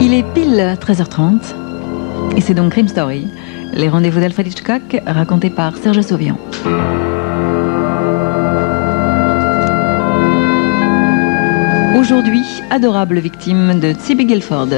Il est pile 13h30 et c'est donc Crime Story, les rendez-vous d'Alfred Hitchcock racontés par Serge Sauvian. Aujourd'hui, adorable victime de Tsibbe Guilford.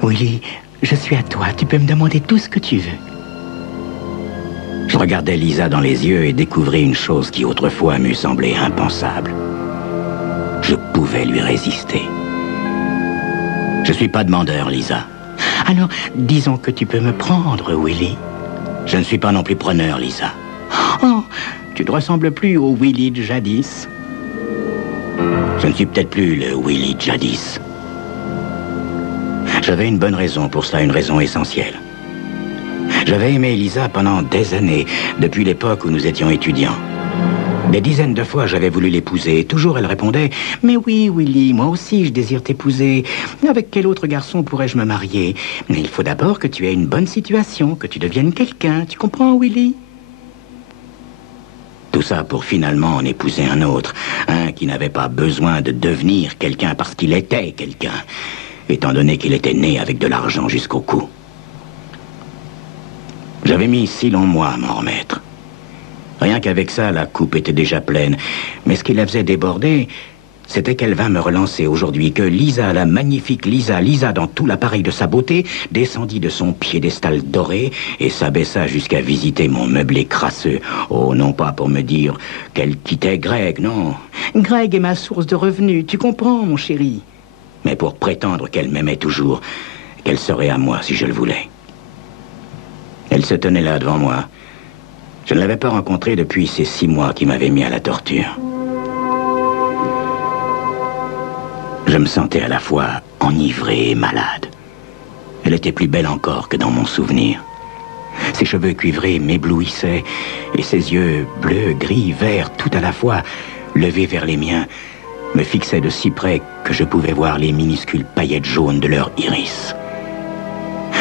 Willy, je suis à toi. Tu peux me demander tout ce que tu veux. Je regardais Lisa dans les yeux et découvris une chose qui autrefois m'eût semblé impensable. Je pouvais lui résister. Je suis pas demandeur, Lisa. Alors, disons que tu peux me prendre, Willy. Je ne suis pas non plus preneur, Lisa. Oh, tu ne ressembles plus au Willy de jadis. Je ne suis peut-être plus le Willy de jadis. J'avais une bonne raison pour cela, une raison essentielle. J'avais aimé Lisa pendant des années, depuis l'époque où nous étions étudiants. Des dizaines de fois, j'avais voulu l'épouser. Toujours, elle répondait « Mais oui, Willy, moi aussi, je désire t'épouser. Avec quel autre garçon pourrais-je me marier? Mais il faut d'abord que tu aies une bonne situation, que tu deviennes quelqu'un. Tu comprends, Willy ?» Tout ça pour finalement en épouser un autre. Un qui n'avait pas besoin de devenir quelqu'un parce qu'il était quelqu'un, étant donné qu'il était né avec de l'argent jusqu'au cou. J'avais mis 6 longs mois à m'en remettre. Rien qu'avec ça, la coupe était déjà pleine. Mais ce qui la faisait déborder, c'était qu'elle vint me relancer aujourd'hui, que Lisa, la magnifique Lisa, Lisa dans tout l'appareil de sa beauté, descendit de son piédestal doré et s'abaissa jusqu'à visiter mon meublé crasseux. Oh, non pas pour me dire qu'elle quittait Greg, non. Greg est ma source de revenus, tu comprends, mon chéri. Mais pour prétendre qu'elle m'aimait toujours, qu'elle serait à moi si je le voulais. Elle se tenait là devant moi. Je ne l'avais pas rencontrée depuis ces 6 mois qui m'avaient mis à la torture. Je me sentais à la fois enivré et malade. Elle était plus belle encore que dans mon souvenir. Ses cheveux cuivrés m'éblouissaient et ses yeux bleus, gris, verts, tout à la fois, levés vers les miens, me fixaient de si près que je pouvais voir les minuscules paillettes jaunes de leur iris.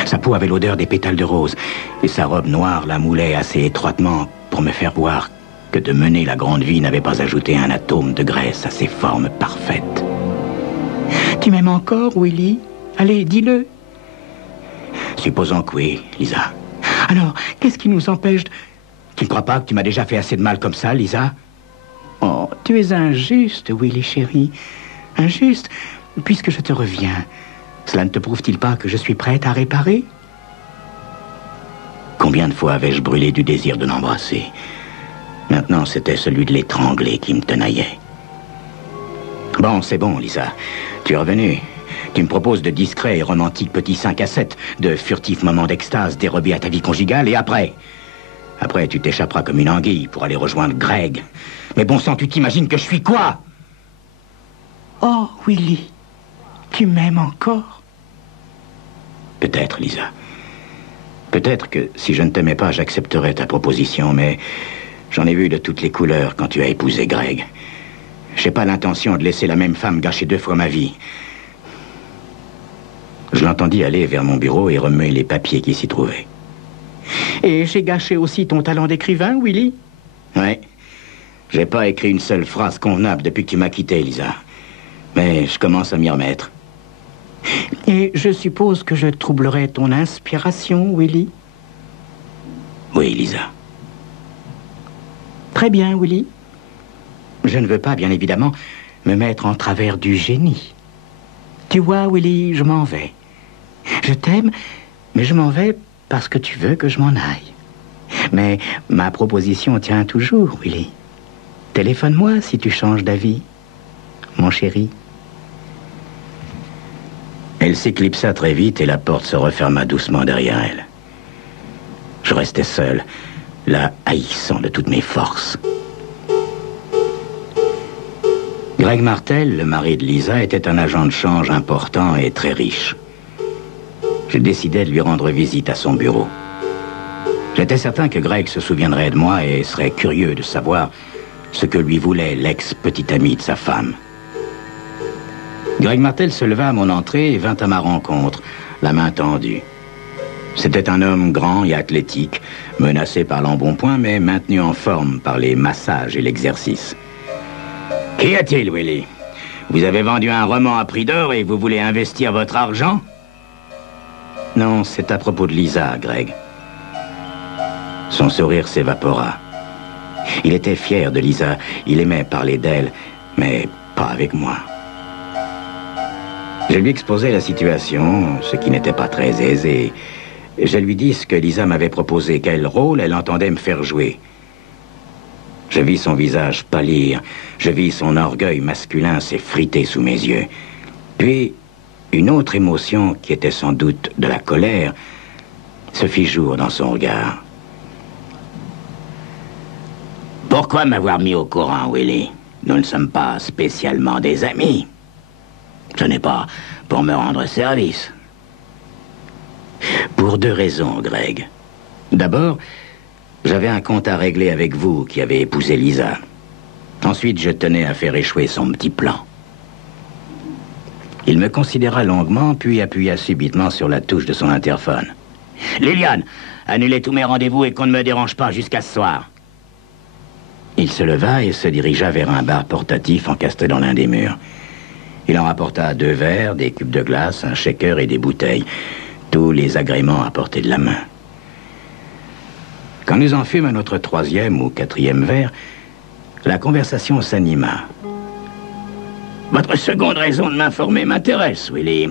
Sa peau avait l'odeur des pétales de rose, et sa robe noire la moulait assez étroitement pour me faire voir que de mener la grande vie n'avait pas ajouté un atome de graisse à ses formes parfaites. « Tu m'aimes encore, Willy? Allez, dis-le. » Supposons que oui, Lisa. Alors, qu'est-ce qui nous empêche de... Tu ne crois pas que tu m'as déjà fait assez de mal comme ça, Lisa? Oh, tu es injuste, Willy chéri. Injuste, puisque je te reviens. Cela ne te prouve-t-il pas que je suis prête à réparer? Combien de fois avais-je brûlé du désir de l'embrasser? Maintenant, c'était celui de l'étrangler qui me tenaillait. Bon, c'est bon, Lisa. Tu es revenue. Tu me proposes de discrets et romantiques petits 5 à 7, de furtifs moments d'extase dérobés à ta vie conjugale, et après? Après, tu t'échapperas comme une anguille pour aller rejoindre Greg. Mais bon sang, tu t'imagines que je suis quoi? Oh, Willy, tu m'aimes encore? Peut-être, Lisa. Peut-être que si je ne t'aimais pas, j'accepterais ta proposition, mais j'en ai vu de toutes les couleurs quand tu as épousé Greg. J'ai pas l'intention de laisser la même femme gâcher 2 fois ma vie. Je l'entendis aller vers mon bureau et remuer les papiers qui s'y trouvaient. Et j'ai gâché aussi ton talent d'écrivain, Willy? Ouais. J'ai pas écrit une seule phrase convenable depuis que tu m'as quitté, Lisa. Mais je commence à m'y remettre. Et je suppose que je troublerai ton inspiration, Willy? Oui, Lisa. Très bien, Willy. Je ne veux pas, bien évidemment, me mettre en travers du génie. Tu vois, Willy, je m'en vais. Je t'aime, mais je m'en vais parce que tu veux que je m'en aille. Mais ma proposition tient toujours, Willy. Téléphone-moi si tu changes d'avis, mon chéri. Elle s'éclipsa très vite et la porte se referma doucement derrière elle. Je restais seul, la haïssant de toutes mes forces. Greg Martel, le mari de Lisa, était un agent de change important et très riche. Je décidai de lui rendre visite à son bureau. J'étais certain que Greg se souviendrait de moi et serait curieux de savoir ce que lui voulait l'ex-petit ami de sa femme. Greg Martel se leva à mon entrée et vint à ma rencontre, la main tendue. C'était un homme grand et athlétique, menacé par l'embonpoint, mais maintenu en forme par les massages et l'exercice. « Qu'y a-t-il, Willy? Vous avez vendu un roman à prix d'or et vous voulez investir votre argent? » « Non, c'est à propos de Lisa, Greg. » Son sourire s'évapora. Il était fier de Lisa, il aimait parler d'elle, mais pas avec moi. Je lui exposai la situation, ce qui n'était pas très aisé. Je lui dis ce que Lisa m'avait proposé, quel rôle elle entendait me faire jouer. Je vis son visage pâlir, je vis son orgueil masculin s'effriter sous mes yeux. Puis, une autre émotion, qui était sans doute de la colère, se fit jour dans son regard. « Pourquoi m'avoir mis au courant, Willy? Nous ne sommes pas spécialement des amis. Ce n'est pas pour me rendre service. » Pour deux raisons, Greg. D'abord, j'avais un compte à régler avec vous qui avez épousé Lisa. Ensuite, je tenais à faire échouer son petit plan. Il me considéra longuement, puis appuya subitement sur la touche de son interphone. « Liliane, annulez tous mes rendez-vous et qu'on ne me dérange pas jusqu'à ce soir. » Il se leva et se dirigea vers un bar portatif encasté dans l'un des murs. Il en rapporta 2 verres, des cubes de glace, un shaker et des bouteilles. Tous les agréments à portée de la main. Quand nous en fûmes à notre 3e ou 4e verre, la conversation s'anima. « Votre seconde raison de m'informer m'intéresse, Willy.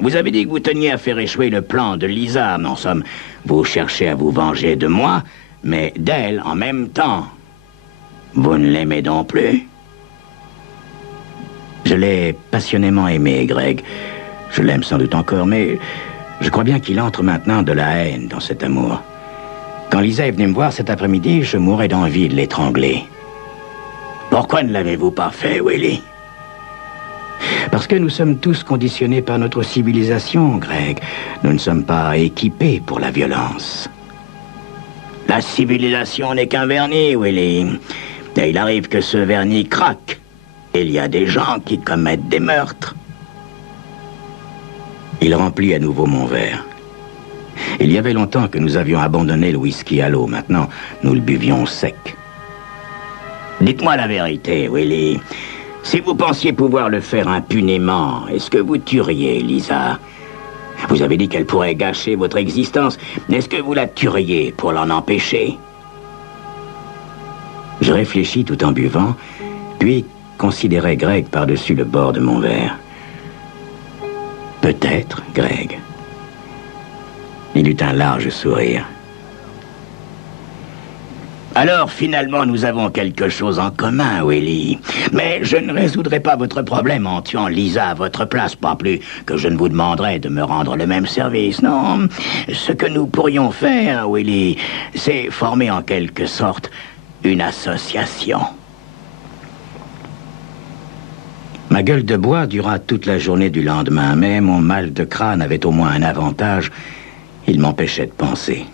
Vous avez dit que vous teniez à faire échouer le plan de Lisa. En somme, vous cherchez à vous venger de moi, mais d'elle en même temps. Vous ne l'aimez donc plus? » Je l'ai passionnément aimé, Greg. Je l'aime sans doute encore, mais je crois bien qu'il entre maintenant de la haine dans cet amour. Quand Lisa est venue me voir cet après-midi, je mourais d'envie de l'étrangler. Pourquoi ne l'avez-vous pas fait, Willy? Parce que nous sommes tous conditionnés par notre civilisation, Greg. Nous ne sommes pas équipés pour la violence. La civilisation n'est qu'un vernis, Willy. Et il arrive que ce vernis craque. Il y a des gens qui commettent des meurtres. Il remplit à nouveau mon verre. Il y avait longtemps que nous avions abandonné le whisky à l'eau. Maintenant, nous le buvions sec. Dites-moi la vérité, Willy. Si vous pensiez pouvoir le faire impunément, est-ce que vous tueriez Lisa? Vous avez dit qu'elle pourrait gâcher votre existence. Est-ce que vous la tueriez pour l'en empêcher? Je réfléchis tout en buvant, puis considérais Greg par-dessus le bord de mon verre. Peut-être, Greg. Il eut un large sourire. Alors, finalement, nous avons quelque chose en commun, Willy. Mais je ne résoudrai pas votre problème en tuant Lisa à votre place, pas plus que je ne vous demanderai de me rendre le même service. Non, ce que nous pourrions faire, Willy, c'est former en quelque sorte une association. Ma gueule de bois dura toute la journée du lendemain, mais mon mal de crâne avait au moins un avantage. Il m'empêchait de penser.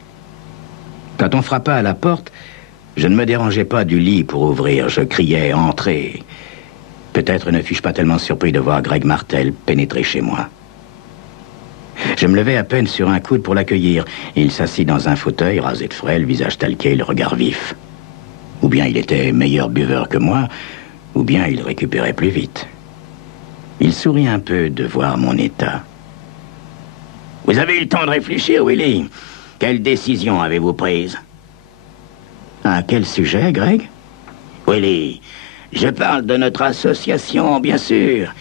Quand on frappa à la porte, je ne me dérangeais pas du lit pour ouvrir. Je criais « Entrez ». Peut-être ne fus-je pas tellement surpris de voir Greg Martel pénétrer chez moi. Je me levai à peine sur un coude pour l'accueillir. Il s'assit dans un fauteuil, rasé de frais, le visage talqué, le regard vif. Ou bien il était meilleur buveur que moi, ou bien il récupérait plus vite. Il sourit un peu de voir mon état. « Vous avez eu le temps de réfléchir, Willy? Quelle décision avez-vous prise? » À quel sujet, Greg? Willy, je parle de notre association, bien sûr.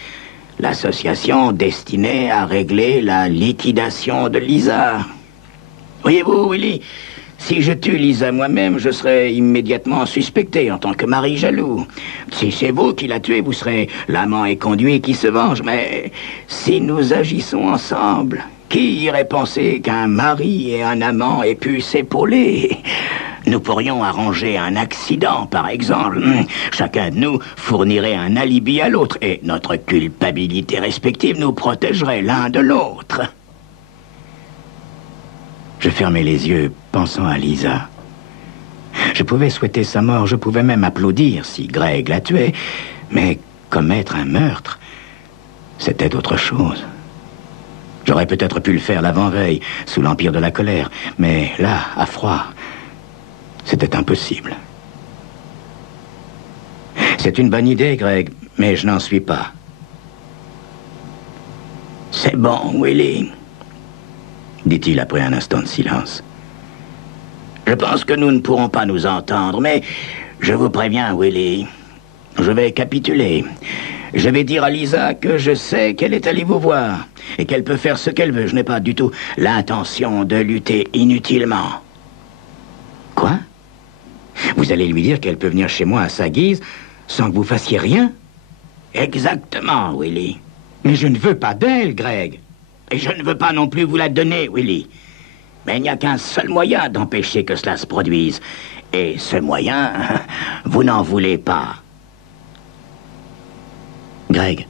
L'association destinée à régler la liquidation de Lisa. Voyez-vous, Willy, si je tue Lisa moi-même, je serai immédiatement suspecté en tant que mari jaloux. Si c'est vous qui la tuez, vous serez l'amant éconduit qui se venge. Mais si nous agissons ensemble, qui irait penser qu'un mari et un amant aient pu s'épauler? Nous pourrions arranger un accident, par exemple. Chacun de nous fournirait un alibi à l'autre et notre culpabilité respective nous protégerait l'un de l'autre. Je fermai les yeux, pensant à Lisa. Je pouvais souhaiter sa mort, je pouvais même applaudir si Greg la tuait, mais commettre un meurtre, c'était autre chose. J'aurais peut-être pu le faire l'avant-veille, sous l'empire de la colère, mais là, à froid, c'était impossible. C'est une bonne idée, Greg, mais je n'en suis pas. C'est bon, Willie, dit-il après un instant de silence. Je pense que nous ne pourrons pas nous entendre, mais je vous préviens, Willie, je vais capituler. Je vais dire à Lisa que je sais qu'elle est allée vous voir et qu'elle peut faire ce qu'elle veut. Je n'ai pas du tout l'intention de lutter inutilement. Quoi? Vous allez lui dire qu'elle peut venir chez moi à sa guise sans que vous fassiez rien? Exactement, Willie. Mais je ne veux pas d'elle, Greg. Et je ne veux pas non plus vous la donner, Willie. Mais il n'y a qu'un seul moyen d'empêcher que cela se produise. Et ce moyen, vous n'en voulez pas. Greg,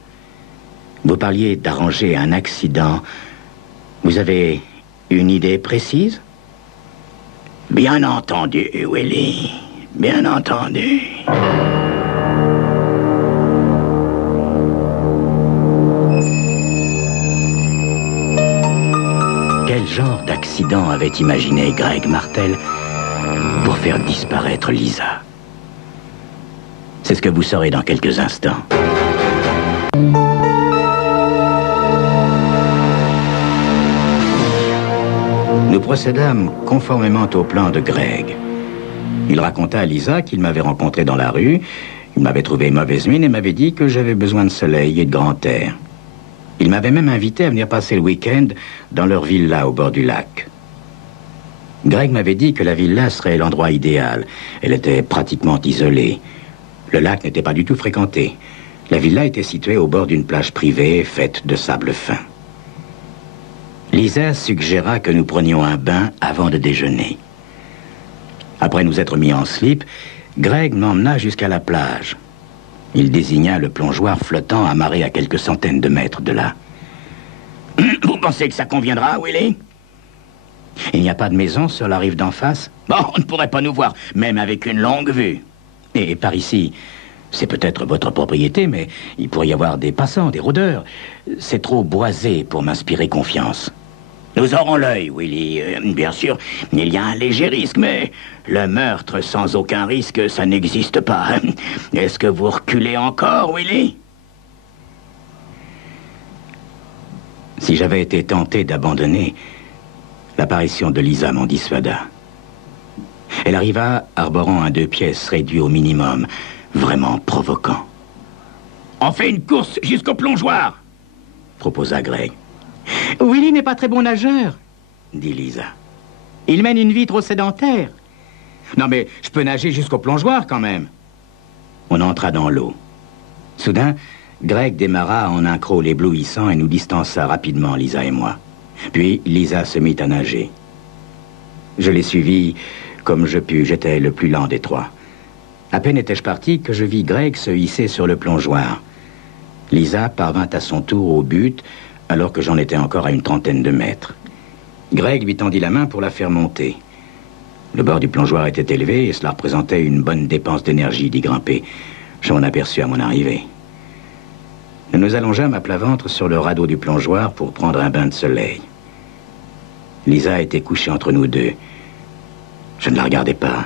vous parliez d'arranger un accident. Vous avez une idée précise? Bien entendu, Willie. Bien entendu. Quel genre d'accident avait imaginé Greg Martel pour faire disparaître Lisa? C'est ce que vous saurez dans quelques instants. Nous procédâmes conformément au plan de Greg. Il raconta à Lisa qu'il m'avait rencontré dans la rue, il m'avait trouvé mauvaise mine et m'avait dit que j'avais besoin de soleil et de grand air. Il m'avait même invité à venir passer le week-end dans leur villa au bord du lac. Greg m'avait dit que la villa serait l'endroit idéal. Elle était pratiquement isolée. Le lac n'était pas du tout fréquenté. La villa était située au bord d'une plage privée faite de sable fin. Lisa suggéra que nous prenions un bain avant de déjeuner. Après nous être mis en slip, Greg m'emmena jusqu'à la plage. Il désigna le plongeoir flottant amarré à quelques centaines de mètres de là. Vous pensez que ça conviendra, Willie? Il n'y a pas de maison sur la rive d'en face? Bon, on ne pourrait pas nous voir, même avec une longue vue. Et par ici, c'est peut-être votre propriété, mais il pourrait y avoir des passants, des rôdeurs. C'est trop boisé pour m'inspirer confiance. Nous aurons l'œil, Willie. Bien sûr, il y a un léger risque, mais le meurtre sans aucun risque, ça n'existe pas. Est-ce que vous reculez encore, Willie? Si j'avais été tenté d'abandonner, l'apparition de Lisa m'en dissuada. Elle arriva arborant un 2 pièces réduit au minimum, vraiment provoquant. « On fait une course jusqu'au plongeoir !» proposa Greg. « Willie n'est pas très bon nageur, » dit Lisa. « Il mène une vie trop sédentaire. »« Non mais je peux nager jusqu'au plongeoir quand même. » On entra dans l'eau. Soudain, Greg démarra en un crawl éblouissant et nous distança rapidement, Lisa et moi. Puis Lisa se mit à nager. Je l'ai suivi comme je pus, j'étais le plus lent des trois. À peine étais-je parti que je vis Greg se hisser sur le plongeoir. Lisa parvint à son tour au but, alors que j'en étais encore à une trentaine de mètres. Greg lui tendit la main pour la faire monter. Le bord du plongeoir était élevé et cela représentait une bonne dépense d'énergie d'y grimper. Je m'en aperçus à mon arrivée. Nous nous allongeâmes à plat ventre sur le radeau du plongeoir pour prendre un bain de soleil. Lisa était couchée entre nous deux. Je ne la regardais pas.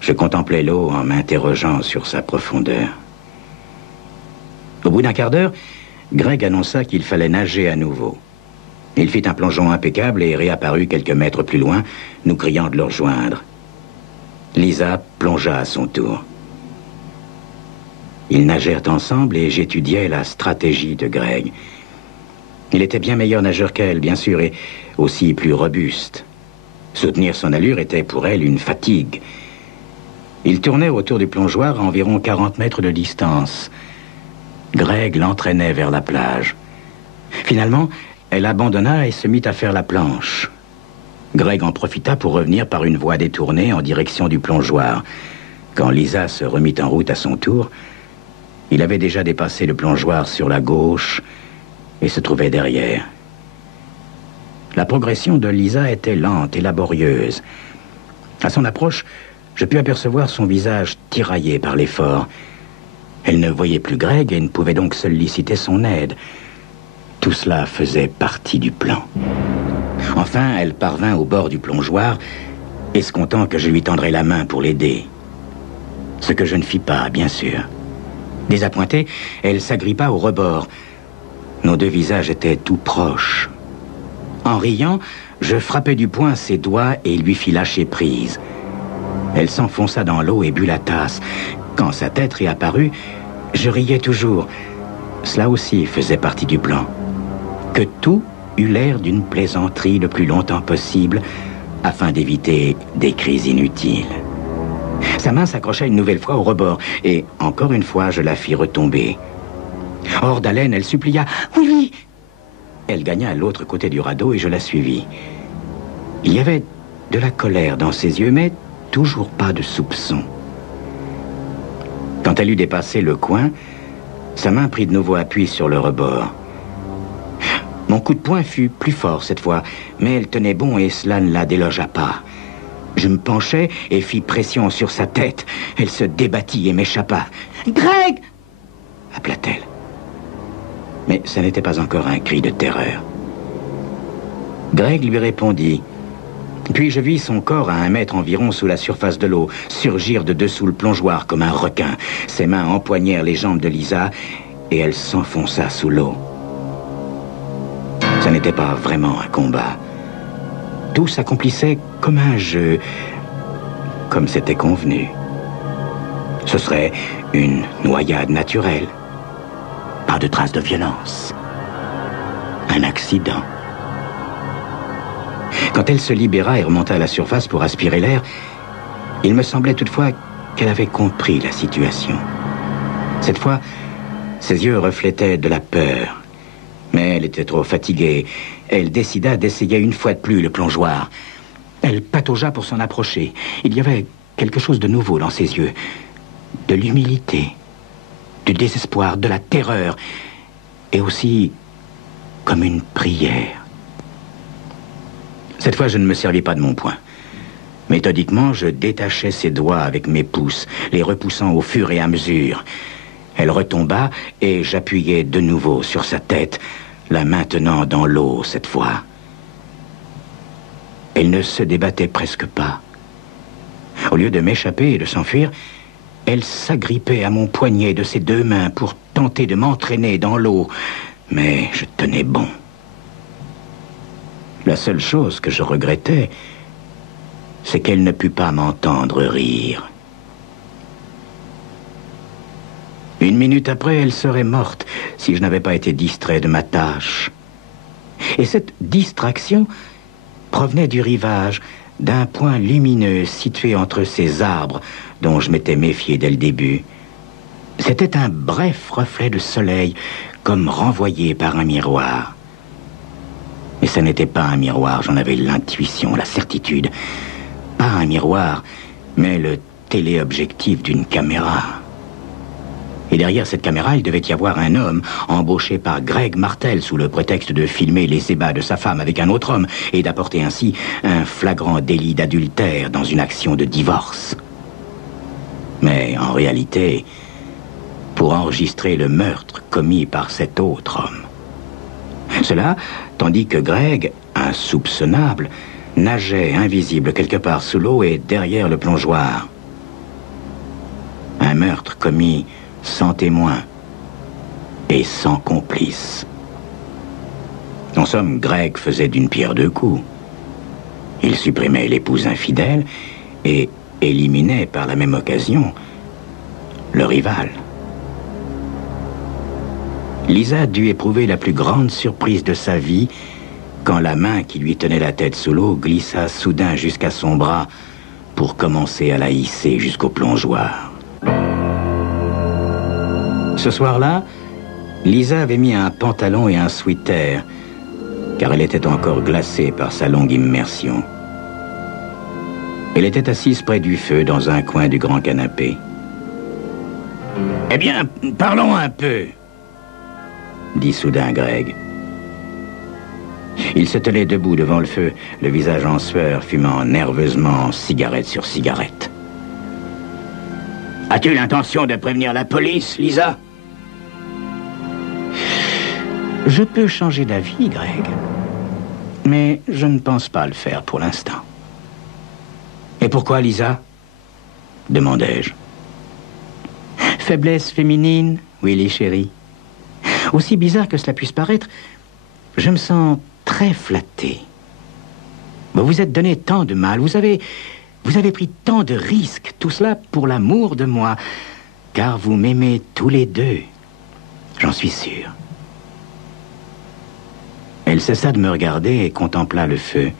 Je contemplais l'eau en m'interrogeant sur sa profondeur. Au bout d'un quart d'heure, Greg annonça qu'il fallait nager à nouveau. Il fit un plongeon impeccable et réapparut quelques mètres plus loin, nous criant de le rejoindre. Lisa plongea à son tour. Ils nagèrent ensemble et j'étudiais la stratégie de Greg. Il était bien meilleur nageur qu'elle, bien sûr, et aussi plus robuste. Soutenir son allure était pour elle une fatigue. Il tournait autour du plongeoir à environ 40 mètres de distance. Greg l'entraînait vers la plage. Finalement, elle abandonna et se mit à faire la planche. Greg en profita pour revenir par une voie détournée en direction du plongeoir. Quand Lisa se remit en route à son tour, il avait déjà dépassé le plongeoir sur la gauche et se trouvait derrière. La progression de Lisa était lente et laborieuse. À son approche, je pus apercevoir son visage tiraillé par l'effort. Elle ne voyait plus Greg et ne pouvait donc solliciter son aide. Tout cela faisait partie du plan. Enfin, elle parvint au bord du plongeoir, escomptant que je lui tendrais la main pour l'aider. Ce que je ne fis pas, bien sûr. Désappointée, elle s'agrippa au rebord. Nos deux visages étaient tout proches. En riant, je frappai du poing ses doigts et lui fis lâcher prise. Elle s'enfonça dans l'eau et but la tasse. Quand sa tête réapparut, je riais toujours. Cela aussi faisait partie du plan. Que tout eût l'air d'une plaisanterie le plus longtemps possible, afin d'éviter des crises inutiles. Sa main s'accrocha une nouvelle fois au rebord, et encore une fois, je la fis retomber. Hors d'haleine, elle supplia « Oui, oui !» Elle gagna à l'autre côté du radeau et je la suivis. Il y avait de la colère dans ses yeux, mais toujours pas de soupçon. Quand elle eut dépassé le coin, sa main prit de nouveau appui sur le rebord. Mon coup de poing fut plus fort cette fois, mais elle tenait bon et cela ne la délogea pas. Je me penchai et fis pression sur sa tête. Elle se débattit et m'échappa. « Greg !» appela-t-elle. Mais ce n'était pas encore un cri de terreur. Greg lui répondit. Puis je vis son corps à 1 mètre environ sous la surface de l'eau, surgir de dessous le plongeoir comme un requin. Ses mains empoignèrent les jambes de Lisa et elle s'enfonça sous l'eau. Ce n'était pas vraiment un combat. Tout s'accomplissait comme un jeu, comme c'était convenu. Ce serait une noyade naturelle. Pas de traces de violence. Un accident. Quand elle se libéra et remonta à la surface pour aspirer l'air, il me semblait toutefois qu'elle avait compris la situation. Cette fois, ses yeux reflétaient de la peur. Mais elle était trop fatiguée. Elle décida d'essayer une fois de plus le plongeoir. Elle pataugea pour s'en approcher. Il y avait quelque chose de nouveau dans ses yeux. De l'humilité, du désespoir, de la terreur, et aussi comme une prière. Cette fois, je ne me servis pas de mon poing. Méthodiquement, je détachai ses doigts avec mes pouces, les repoussant au fur et à mesure. Elle retomba et j'appuyai de nouveau sur sa tête, la maintenant dans l'eau cette fois. Elle ne se débattait presque pas. Au lieu de m'échapper et de s'enfuir, elle s'agrippait à mon poignet de ses 2 mains pour tenter de m'entraîner dans l'eau, mais je tenais bon. La seule chose que je regrettais, c'est qu'elle ne put pas m'entendre rire. 1 minute après, elle serait morte si je n'avais pas été distrait de ma tâche. Et cette distraction provenait du rivage, d'un point lumineux situé entre ces arbres dont je m'étais méfié dès le début. C'était un bref reflet de soleil, comme renvoyé par un miroir. Mais ce n'était pas un miroir, j'en avais l'intuition, la certitude. Pas un miroir, mais le téléobjectif d'une caméra. Et derrière cette caméra, il devait y avoir un homme, embauché par Greg Martel sous le prétexte de filmer les ébats de sa femme avec un autre homme et d'apporter ainsi un flagrant délit d'adultère dans une action de divorce. Mais en réalité, pour enregistrer le meurtre commis par cet autre homme. Cela, tandis que Greg, insoupçonnable, nageait invisible quelque part sous l'eau et derrière le plongeoir. Un meurtre commis sans témoin et sans complice. En somme, Greg faisait d'une pierre 2 coups. Il supprimait l'épouse infidèle et éliminait par la même occasion le rival. Lisa dut éprouver la plus grande surprise de sa vie quand la main qui lui tenait la tête sous l'eau glissa soudain jusqu'à son bras pour commencer à la hisser jusqu'au plongeoir. Ce soir-là, Lisa avait mis un pantalon et un sweater, car elle était encore glacée par sa longue immersion. Elle était assise près du feu dans un coin du grand canapé. « Eh bien, parlons un peu !» dit soudain Greg. Il se tenait debout devant le feu, le visage en sueur, fumant nerveusement cigarette sur cigarette. As-tu l'intention de prévenir la police, Lisa? Je peux changer d'avis, Greg. Mais je ne pense pas le faire pour l'instant. Et pourquoi, Lisa? Demandai-je. Faiblesse féminine, Willy chéri. Aussi bizarre que cela puisse paraître, je me sens très flatté. Vous vous êtes donné tant de mal, vous avez pris tant de risques, tout cela pour l'amour de moi, car vous m'aimez tous les deux, j'en suis sûr. Elle cessa de me regarder et contempla le feu.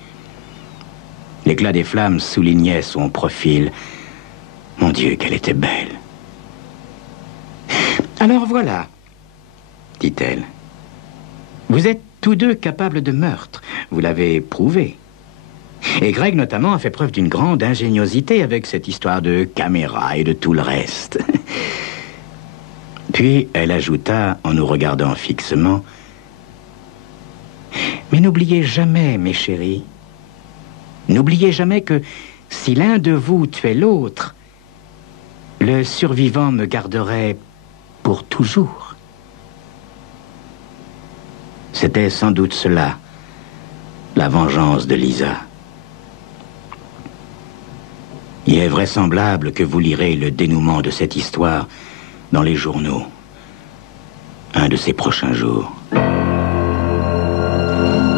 L'éclat des flammes soulignait son profil. Mon Dieu, qu'elle était belle. Alors voilà, dit-elle. Vous êtes tous deux capables de meurtre, vous l'avez prouvé. Et Greg, notamment, a fait preuve d'une grande ingéniosité avec cette histoire de caméra et de tout le reste. Puis, elle ajouta, en nous regardant fixement, « Mais n'oubliez jamais, mes chéris, n'oubliez jamais que si l'un de vous tuait l'autre, le survivant me garderait pour toujours. » C'était sans doute cela, la vengeance de Lisa. Il est vraisemblable que vous lirez le dénouement de cette histoire dans les journaux, un de ces prochains jours.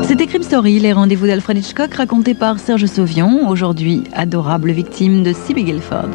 C'était Crime Story, les rendez-vous d'Alfred Hitchcock racontés par Serge Sauvion, aujourd'hui adorable victime de C.B. Guilford.